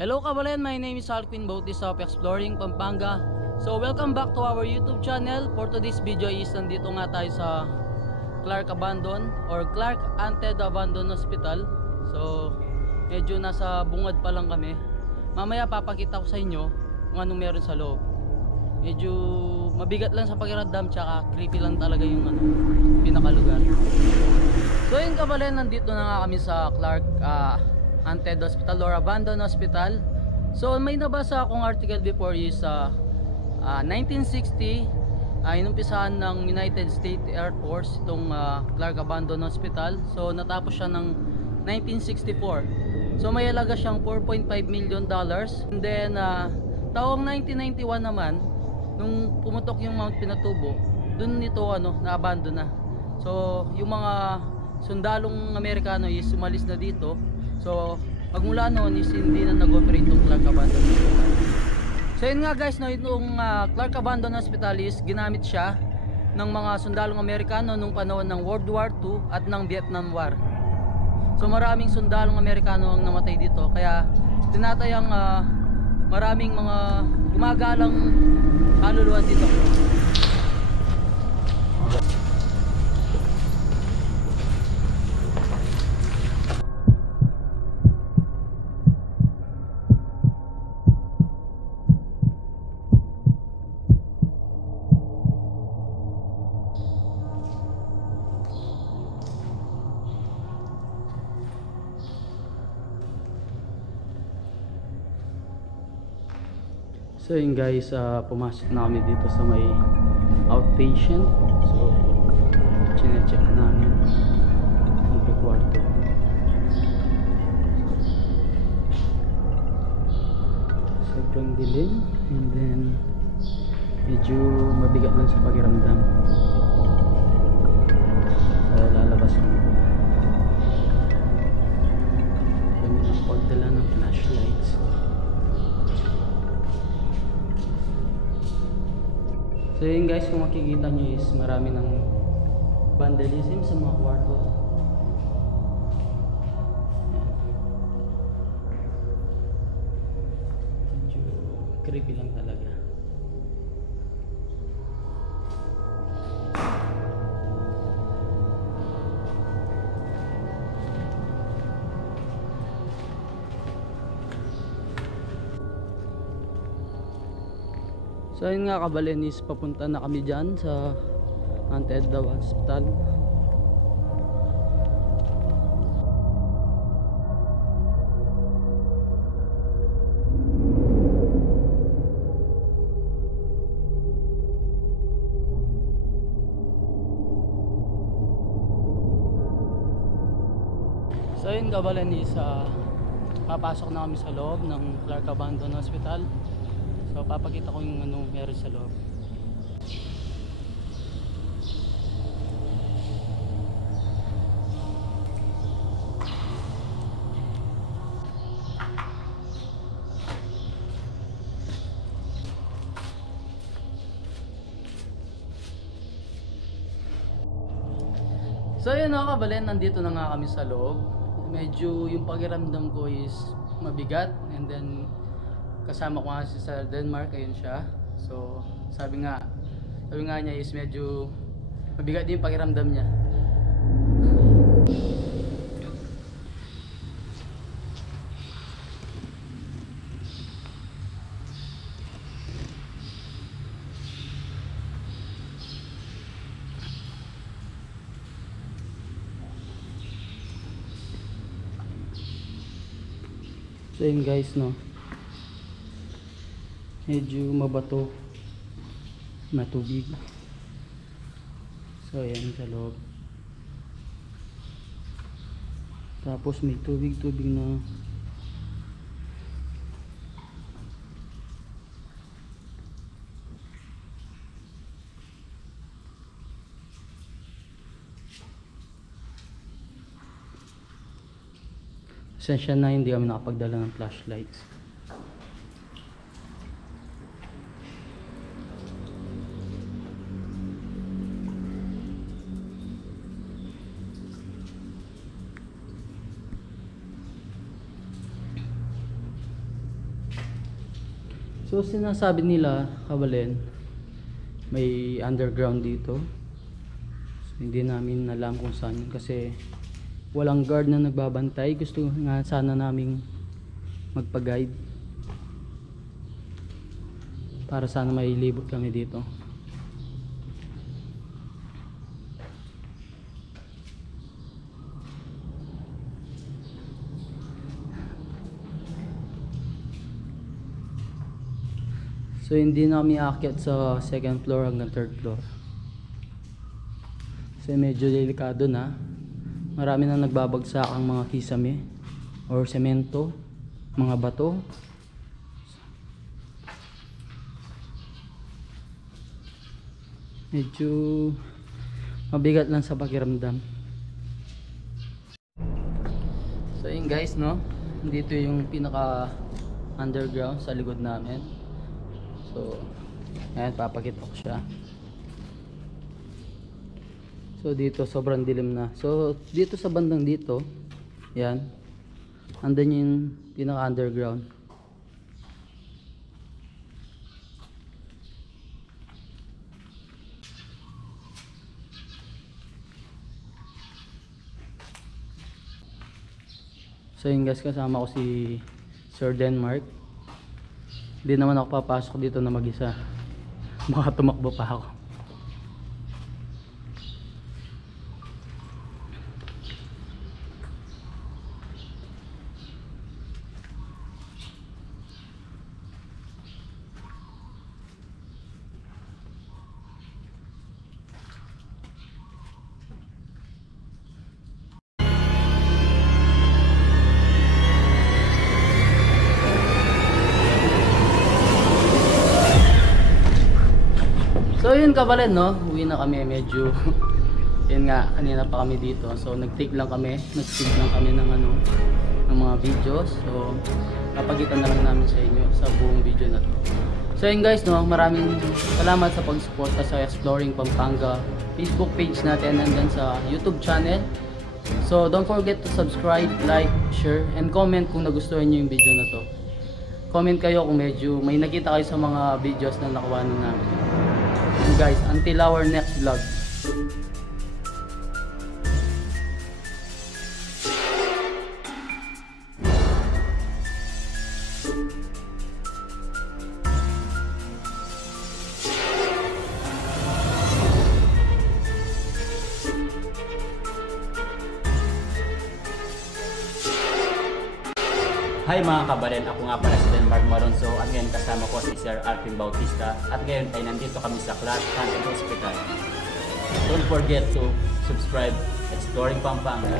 Hello Kabalen, my name is Alquin Bautista of Exploring Pampanga. So welcome back to our YouTube channel. For today's video is nandito nga tayo sa Clark Abandon or Clark Haunted Abandon Hospital. So medyo nasa bungad pa lang kami. Mamaya papakita ko sa inyo kung anong meron sa loob. Medyo mabigat lang sa pakiramdam, tsaka creepy lang talaga yung pinakalugar. So yun Kabalen, nandito na nga kami sa Clark Haunted Hospital or Abandoned Hospital. So may nabasa akong article before is 1960 inumpisahan ng United States Air Force itong Clark Abandoned Hospital. So natapos siya ng 1964. So may halaga siyang $4.5 million. And then taong 1991 naman, nung pumutok yung Mount Pinatubo, dun nito na-abandon na. So yung mga sundalong Amerikano is umalis na dito. So magmula noon is hindi na nag-operate yung Clark Abandoned Hospital. So yun nga guys, itong Clark Abandoned Hospital is ginamit siya ng mga sundalong Amerikano nung panahon ng World War II at ng Vietnam War. So maraming sundalong Amerikano ang namatay dito, kaya tinatayang maraming mga gumagalang kaluluwa dito. So yun guys, pumasok na kami dito sa may outpatient. So chinecheck namin ang kwarto. Sobrang dilim, and then medyo mabigat lang sa pakiramdam. So lalabas kami. Kami ng pagdala ng flashlights. So yun guys, kung makikita nyo is marami ng vandalism sa mga kwarto. Medyo creepy lang talaga. So yun nga Kabalen, is papunta na kami dyan sa Haunted Hospital. So yun Kabalen, is papasok na kami sa loob ng Clark Abandoned Hospital. So papakita ko yung meron sa loob. So yun nga Kabalen, nandito na nga kami sa loob. Medyo yung pakiramdam ko is mabigat, and then kasama ko nga sa Denmark, ayun siya. So sabi nga niya is medyo mabigat din yung pakiramdam niya. So yun guys, medyo mabato na tubig. So ayan sa loob. Tapos may tubig na pasensya na, hindi kami nakapagdala ng flashlights. So sinasabi nila, kabalen, may underground dito. So, hindi namin alam kung saan yun kasi walang guard na nagbabantay. Gusto nga sana naming magpa-guide para sana may libot kami dito. So hindi na kami aakyat sa second floor hanggang third floor. So medyo delikado na. Marami na nagbabagsak ang mga kisame or semento, mga bato. Medyo mabigat lang sa pakiramdam. So yun guys, no, dito yung pinaka underground sa likod namin. So ayan, papakita ko siya. So dito sobrang dilim na. So dito sa bandang dito, yan, andun yung pinaka underground. So yun guys, kasama ko si Sir Denmark. Hindi naman ako papasok dito na mag-isa. Baka tumakbo pa ako. So yun kabalen, no, uwi na kami medyo. Yun nga, kanina pa kami dito. So nag-take lang kami, nag-speed lang kami ng ano, ng mga videos. So napagitan na lang namin sa inyo sa buong video na to. So yun guys, no, maraming salamat sa pag-suporta sa Exploring Pampanga Facebook page natin and then sa YouTube channel. So don't forget to subscribe, like, share, and comment kung nagustuhan nyo yung video na to. Comment kayo kung medyo may nakita kayo sa mga videos na nakuha namin. Guys, until our next vlog. Hi mga kabalen, ako nga pala si Denmark Maronzo at ngayon kasama ko si Sir Alvin Bautista at ngayon ay nandito kami sa Clark County Hospital. Don't forget to subscribe Exploring Pampanga.